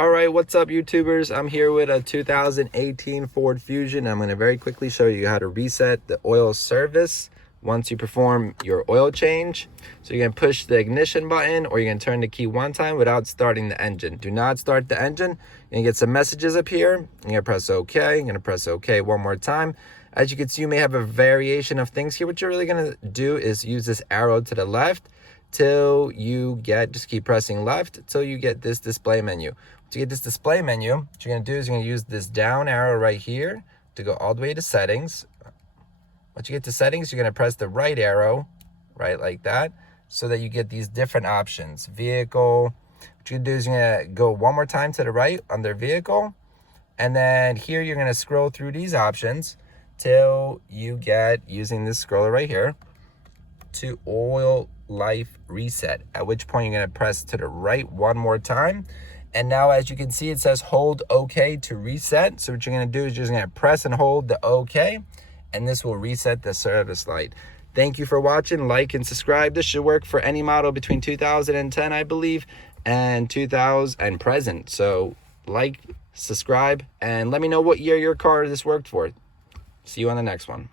All right, what's up, YouTubers? I'm here with a 2018 Ford Fusion. I'm going to very quickly show you how to reset the oil service once you perform your oil change. So you're going to push the ignition button, or you're going to turn the key one time without starting the engine. Do not start the engine. You're going to get some messages up here. You're going to press OK. You're going to press OK one more time. As you can see, you may have a variation of things here. What you're really going to do is use this arrow to the left till you get, just keep pressing left till you get this display menu. To get this display menu, what you're going to do is you're going to use this down arrow right here to go all the way to settings. Once you get to settings, you're going to press the right arrow, right, like that, so that you get these different options. Vehicle. What you're going to do is you're going to go one more time to the right under vehicle. And then here you're going to scroll through these options till you get, using this scroller right here, to oil life reset, at which point you're going to press to the right one more time. And now, as you can see, it says hold OK to reset. So what you're going to do is you're just going to press and hold the OK, and this will reset the service light. Thank you for watching. Like and subscribe. This should work for any model between 2010, I believe, and 2000 and present. So like, subscribe, and let me know what year your car this worked for. See you on the next one.